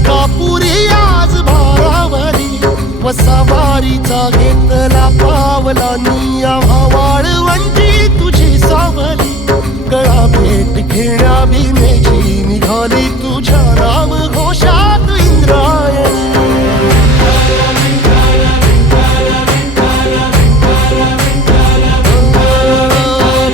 तुळजापुरी आज भारावली वसावारीचा घेतला पावला निया वाळवंटी तुझी सावली गळा भेट घेण्या भीमेची निघाली तुझ्या राम घोषात इंद्रायणी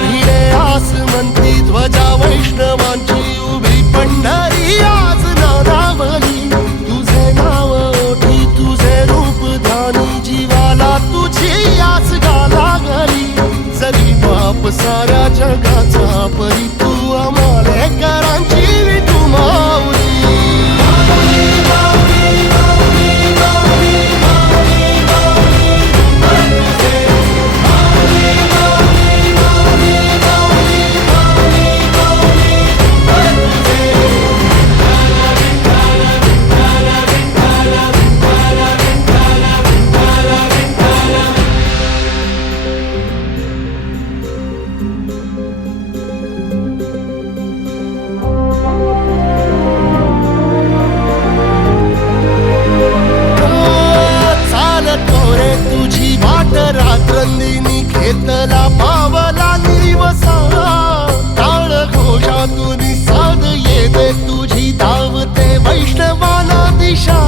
भिडे आसमंती ध्वजा वैष्णवांची उभी पंढरी आज नादावली तुझे नाव ओठी तुझे रूप ध्यानी जीवाला तुझी आस गाला गली जरी बाप साऱ्या जगाचा परी तू आमालेकरांची विठू माऊली रात्रंदिनी घेतला पावला निवसा टाळ घोषातून साध येते तुझी धावते वैष्णवाला दिशा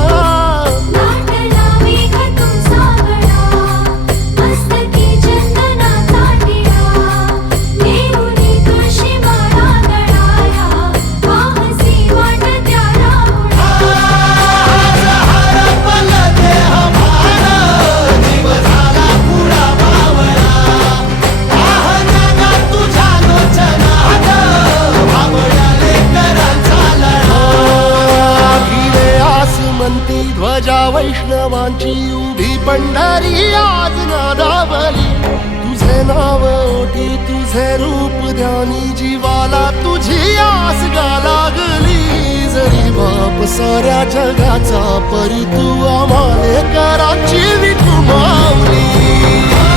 ध्वजा वैष्णवांची उभी पंढरी आज नादावली तुझे नाव ओठी तुझे रूप ध्यानी जीवाला तुझी आस गा लागली जरी बाप साऱ्या जगाचा परी तू आमालेकरांची विठू माऊली